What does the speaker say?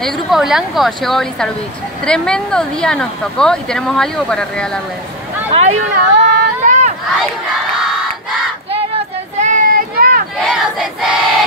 El grupo blanco llegó a Blizzard Beach. Tremendo día nos tocó y tenemos algo para regalarles. ¡Hay una banda! ¡Hay una banda! ¡Que nos enseña! ¡Que nos enseña!